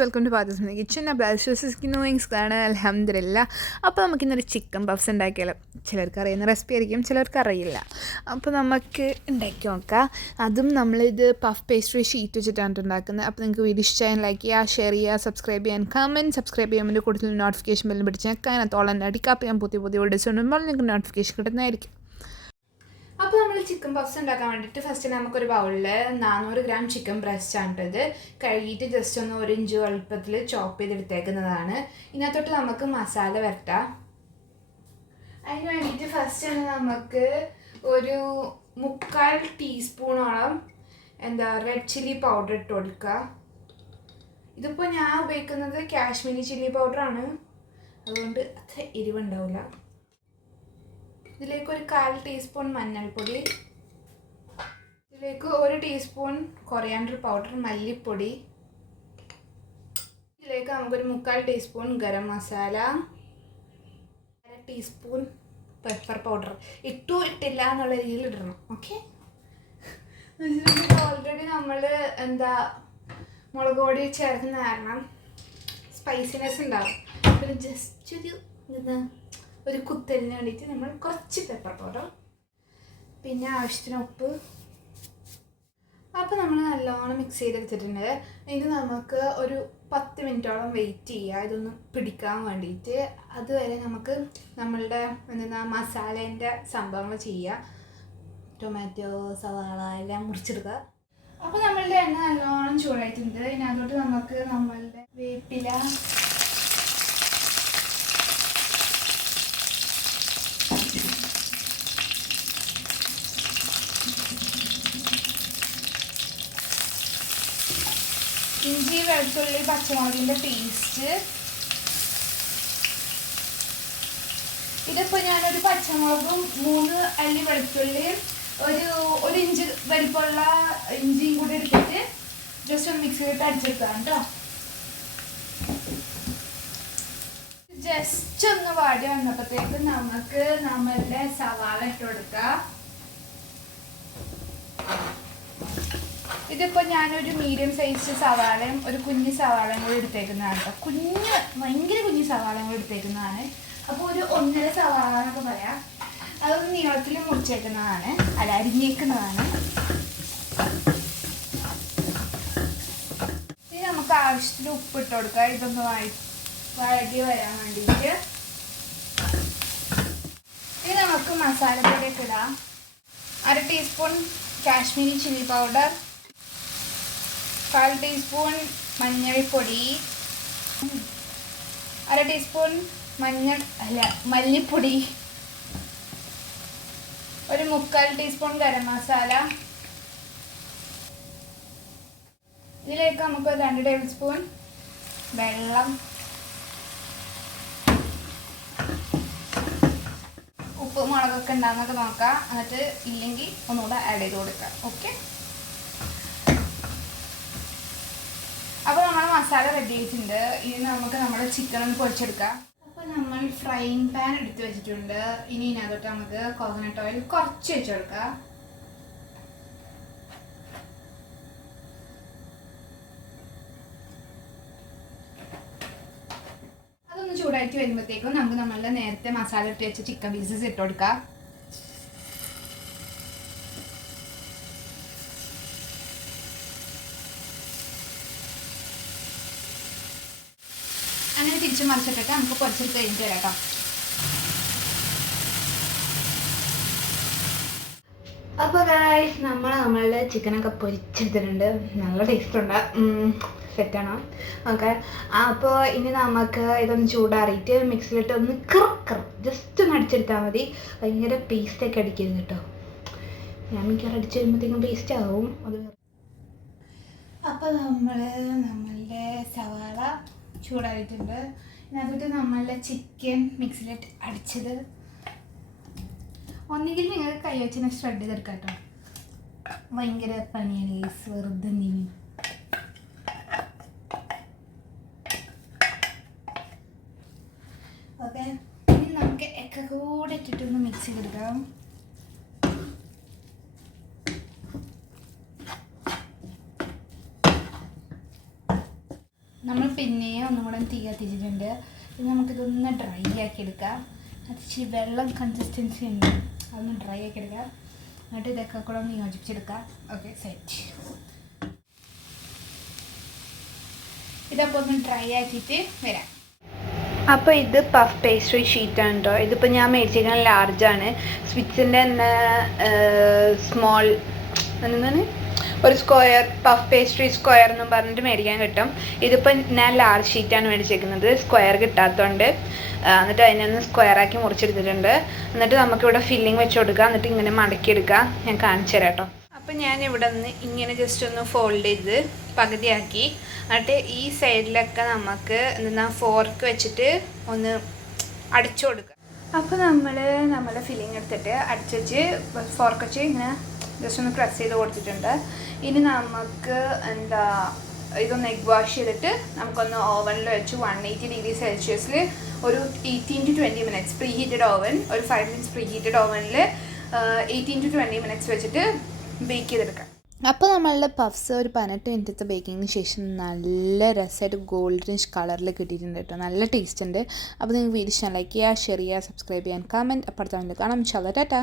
Welcome to പാദസ് kitchen. അപ്പോൾ വിശ്വസിക്കുന്നു ആണ് അൽഹംദുലില്ലാ. അപ്പോൾ നമുക്കിന്നൊരു ചിക്കൻ പഫ്സ് ഉണ്ടാക്കിയാലോ. ചിലർക്ക് അറിയുന്ന റെസിപ്പി ആയിരിക്കും, ചിലർക്ക് അറിയില്ല. അപ്പോൾ നമുക്ക് ഉണ്ടാക്കി നോക്കാം. അതും നമ്മളിത് പഫ് പേസ്ട്രി ഷീറ്റ് വെച്ചിട്ടാണ് ഉണ്ടാക്കുന്നത്. അപ്പോൾ നിങ്ങൾക്ക് വീഡിയോ ഇഷ്ടമായി ലൈക്ക് ചെയ്യുക, ഷെയർ ചെയ്യുക, സബ്സ്ക്രൈബ് ചെയ്യാൻ സബ്സ്ക്രൈബ് ചെയ്യുമ്പോൾ കൂടുതൽ നോട്ടിഫിക്കേഷൻ ബെല്ലും പിടിച്ച് അതിനകത്ത് ഓൾ തന്നെ അടിക്കുക. അപ്പോൾ ഞാൻ പുതിയ വീഡിയോസ് ഉണ്ടുമ്പോൾ നിങ്ങൾക്ക് നോട്ടിഫിക്കേഷൻ കിട്ടുന്നതായിരിക്കും. അപ്പോൾ നമ്മൾ ചിക്കൻ പഫ്സ് ഉണ്ടാക്കാൻ വേണ്ടിയിട്ട് ഫസ്റ്റ് നമുക്കൊരു ബൗളിൽ 400 ഗ്രാം ചിക്കൻ ബ്രസ്റ്റ് ആണിട്ടത് കഴുകിയിട്ട് ജസ്റ്റ് ഒന്ന് 1 ഇഞ്ച് വലുപ്പത്തിൽ ചോപ്പ് ചെയ്തെടുത്തേക്കുന്നതാണ്. ഇതിനകത്തോട്ട് നമുക്ക് മസാല വരട്ടാം. അതിന് വേണ്ടിയിട്ട് ഫസ്റ്റ് നമുക്ക് ഒരു 3/4 ടീസ്പൂണോളം റെഡ് ചില്ലി പൗഡർ ഇട്ട് കൊടുക്കുക. ഇതിപ്പോൾ ഞാൻ ഉപയോഗിക്കുന്നത് കാശ്മീരി ചില്ലി പൗഡറാണ്, അതുകൊണ്ട് അത്ര എരിവുണ്ടാവില്ല. ഇതിലേക്ക് ഒരു 1/4 ടീസ്പൂൺ മഞ്ഞൾപ്പൊടി, ഇതിലേക്ക് 1 ടീസ്പൂൺ കൊറിയാൻഡർ പൗഡർ മല്ലിപ്പൊടി, ഇതിലേക്ക് നമുക്കൊരു 3/4 teaspoon garam masala, 1/2 teaspoon pepper powder ഇട്ടില്ല എന്നുള്ള രീതിയിൽ ഇടണം. ഓക്കെ, ഓൾറെഡി നമ്മൾ മുളക് പൊടി ചേർക്കുന്ന കാരണം സ്പൈസിനെസ് ഉണ്ടാവും. പിന്നെ ജസ്റ്റ് ഒരു കുത്തലിന് വേണ്ടിയിട്ട് നമ്മൾ കുറച്ച് പെപ്പർ പൗഡർ, പിന്നെ ആവശ്യത്തിന് ഉപ്പ്. അപ്പോൾ നമ്മൾ നല്ലോണം മിക്സ് ചെയ്തെടുത്തിട്ടുണ്ട്. ഇത് നമുക്ക് ഒരു 10 മിനിറ്റോളം വെയിറ്റ് ചെയ്യുക, ഇതൊന്ന് പിടിക്കാൻ വേണ്ടിയിട്ട്. അതുവരെ നമുക്ക് നമ്മളുടെ മസാലേൻ്റെ സംഭവങ്ങൾ ചെയ്യുക. ടൊമാറ്റോ, സവാള എല്ലാം മുറിച്ചെടുക്കുക. അപ്പോൾ നമ്മളുടെ എണ്ണ നല്ലോണം ചൂടായിട്ടുണ്ട്. ഇതിനകത്തോട്ട് നമുക്ക് നമ്മളുടെ വേപ്പില, ഇഞ്ചി, വെളുത്തുള്ളി, പച്ചമുളകിൻ്റെ പേസ്റ്റ്. ഇതിപ്പോൾ ഞാനൊരു പച്ചമുളകും 3 അല്ലി വെളുത്തുള്ളിയും ഒരു ഇഞ്ച് വലിപ്പമുള്ള ഇഞ്ചിയും കൂടി എടുത്തിട്ട് ജസ്റ്റ് ഒന്ന് മിക്സ് ചെയ്തിട്ട് അടിച്ചെടുക്കാം കേട്ടോ. ജസ്റ്റ് ഒന്ന് വാടി വന്നപ്പോഴത്തേക്ക് നമുക്ക് നമ്മളുടെ സവാള ഇട്ട് കൊടുക്കാം. ഇതിപ്പോൾ ഞാനൊരു മീഡിയം സൈസ് സവാളയും ഒരു കുഞ്ഞ് സവാളയും കൂടി എടുത്തേക്കുന്നതാണ് കേട്ടോ. ഭയങ്കര കുഞ്ഞ് സവാളയും കൂടി എടുത്തേക്കുന്നതാണ്. അപ്പോൾ ഒരു 1.5 സവാള എന്നൊക്കെ പറയാം. അതൊന്ന് നീളത്തിൽ മുറിച്ചേക്കുന്നതാണ്, അല്ല അരിഞ്ഞേക്കുന്നതാണ്. ഇനി നമുക്ക് ആവശ്യത്തിന് ഉപ്പ് ഇട്ട് കൊടുക്കാം, ഇതൊന്ന് വഴകി വരാൻ വേണ്ടിയിട്ട്. ഇനി നമുക്ക് മസാലപ്പൊടിയൊക്കെ ഇടാം. 1/2 teaspoon Kashmiri chilli powder, 1/4 teaspoon മഞ്ഞൾപ്പൊടി, 1/2 ടീസ്പൂൺ മല്ലിപ്പൊടി, ഒരു 3/4 ടീസ്പൂൺ ഗരം മസാല. ഇതിലേക്ക് നമുക്ക് 2 ടേബിൾ സ്പൂൺ വെള്ളം, ഉപ്പ് മുളകൊക്കെ ഉണ്ടാകുന്നത് നോക്കാം, എന്നിട്ട് ഇല്ലെങ്കിൽ ഒന്നുകൂടെ ആഡ് ചെയ്ത് കൊടുക്കാം. ഓക്കെ, അപ്പോൾ നമ്മൾ മസാല റെഡി ആയിട്ടുണ്ട്. ഇനി നമുക്ക് നമ്മുടെ ചിക്കൻ ഒന്ന് പൊരിച്ചെടുക്കാം. അപ്പോൾ നമ്മൾ ഫ്രൈയിങ് പാൻ എടുത്ത് വെച്ചിട്ടുണ്ട്. ഇനി ഇതിനകത്തോട്ട് നമുക്ക് കോക്കനട്ട് ഓയിൽ കുറച്ച് വെച്ച് കൊടുക്കാം. അതൊന്ന് ചൂടായിട്ട് വരുമ്പോഴത്തേക്കും നമുക്ക് നമ്മളുടെ നേരത്തെ മസാല ഇട്ട് വെച്ച ചിക്കൻ പീസസ് ഇട്ട് കൊടുക്കാം. അങ്ങനെ തിരിച്ച് മറിച്ചിട്ടിട്ട് നമുക്ക് പൊരിച്ചെടുത്ത് കഴിഞ്ഞിട്ട് വരാം കേട്ടോ. അപ്പോൾ ഗായ്സ് നമ്മളുടെ ചിക്കനൊക്കെ പൊരിച്ചെടുത്തിട്ടുണ്ട്. നല്ല ടേസ്റ്റ് ഉണ്ട്, സെറ്റാണോ? ഓക്കെ, അപ്പോൾ ഇനി നമുക്ക് ഇതൊന്ന് ചൂടാറിയിട്ട് മിക്സിയിലിട്ട് ഒന്ന് ജസ്റ്റ് ഒന്ന് അടിച്ചെടുത്താൽ മതി. ഭയങ്കര പേസ്റ്റൊക്കെ അടിക്കരുത് കേട്ടോ. ഞാൻ മിക്കവാറും അടിച്ചു വരുമ്പോഴത്തേക്കും പേസ്റ്റ് ആവും അത്. അപ്പോൾ നമ്മളുടെ സവാള ചൂടായിട്ടുണ്ട്. ഇതിനകത്തോട്ട് നമ്മളുടെ ചിക്കൻ മിക്സിയിലിട്ട് അടിച്ചത് ഒന്നുകിൽ നിങ്ങൾക്ക് കൈ വെച്ചിനെ ഷ്രെഡ് ചെയ്തെടുക്കാം കേട്ടോ. ഭയങ്കര പണിയാണ് ഗൈസ്, വെറുതെ എന്തെങ്കിലും. ഓക്കെ, ഇനി നമുക്ക് ഒക്കെ കൂടെ ഇട്ടിട്ടൊന്ന് മിക്സ് ചെയ്തെടുക്കാം. നമ്മൾ പിന്നെയും ഒന്നും കൂടെ തീ കത്തിച്ചിട്ടുണ്ട്. ഇനി നമുക്കിതൊന്ന് ഡ്രൈ ആക്കി എടുക്കാം. അത് ഇച്ചിരി വെള്ളം കൺസിസ്റ്റൻസി ഉണ്ട്, അതൊന്ന് ഡ്രൈ ആക്കി എടുക്കാം. എന്നിട്ട് ഇതൊക്കെ കൂടെ ഒന്ന് യോജിപ്പിച്ചെടുക്കാം. Okay, set. ഇതപ്പോൾ ഒന്ന് ഡ്രൈ ആക്കിയിട്ട് വരാം. അപ്പോൾ ഇത് പഫ് പേസ്ട്രി ഷീറ്റാണ് കേട്ടോ. ഇതിപ്പോൾ ഞാൻ മേടിച്ചിരിക്കുന്നത് ലാർജാണ്. സ്വിറ്റ്സിൻ്റെ തന്നെ സ്മോൾ എന്താണ് ഒരു സ്ക്വയർ പഫ് പേസ്ട്രി സ്ക്വയർ എന്നും പറഞ്ഞിട്ട് മേടിക്കാൻ കിട്ടും. ഇതിപ്പോൾ ഞാൻ ലാർജ് ഷീറ്റാണ് മേടിച്ചിരിക്കുന്നത്, സ്ക്വയർ കിട്ടാത്തതുകൊണ്ട്. എന്നിട്ട് അതിനൊന്ന് സ്ക്വയറാക്കി മുറിച്ചെടുത്തിട്ടുണ്ട്. എന്നിട്ട് നമുക്കിവിടെ ഫില്ലിങ് വെച്ച് കൊടുക്കുക. എന്നിട്ട് ഇങ്ങനെ മടക്കിയെടുക്കുക. ഞാൻ കാണിച്ചു തരാം കേട്ടോ. അപ്പം ഞാൻ ഇവിടെ നിന്ന് ഇങ്ങനെ ജസ്റ്റ് ഒന്ന് ഫോൾഡ് ചെയ്ത് പകുതിയാക്കി. എന്നിട്ട് ഈ സൈഡിലൊക്കെ നമുക്ക് ഫോർക്ക് വെച്ചിട്ട് ഒന്ന് അടിച്ചു കൊടുക്കുക. അപ്പോൾ നമ്മുടെ ഫില്ലിങ് എടുത്തിട്ട് അടിച്ച് വെച്ച് ഫോർക്ക് വെച്ച് ഇങ്ങനെ ജസ്റ്റ് ഒന്ന് പ്രസ് ചെയ്ത് കൊടുത്തിട്ടുണ്ട്. ഇനി നമുക്ക് ഇതൊന്ന് എഗ് വാഷ് ചെയ്തിട്ട് നമുക്കൊന്ന് ഓവനിൽ വെച്ച് 180 ഡിഗ്രി സെൽഷ്യസിൽ ഒരു 18 to 20 minutes preheated oven, ഒരു 5 മിനിറ്റ്സ് പ്രീ ഹീറ്റഡ് ഓവനിൽ 18 to 20 മിനിറ്റ്സ് വെച്ചിട്ട് ബേക്ക് ചെയ്തെടുക്കാം. അപ്പോൾ നമ്മളുടെ പഫ്സ് ഒരു 18 മിനിറ്റത്തെ ബേക്കിങ്ങിന് ശേഷം നല്ല രസമായിട്ട് ഗോൾഡനിഷ് കളറിൽ കിട്ടിയിട്ടുണ്ട് കേട്ടോ. നല്ല ടേസ്റ്റ് ഉണ്ട്. അപ്പോൾ നിങ്ങൾക്ക് വീഡിയോ ലൈക്ക് ചെയ്യുക, ഷെയർ ചെയ്യുക, സബ്സ്ക്രൈബ് ചെയ്യാൻ, കമൻറ്റ്. അപ്പുറത്തെ കാണാം. ഇൻഷാല്ലാ, ടാറ്റാ.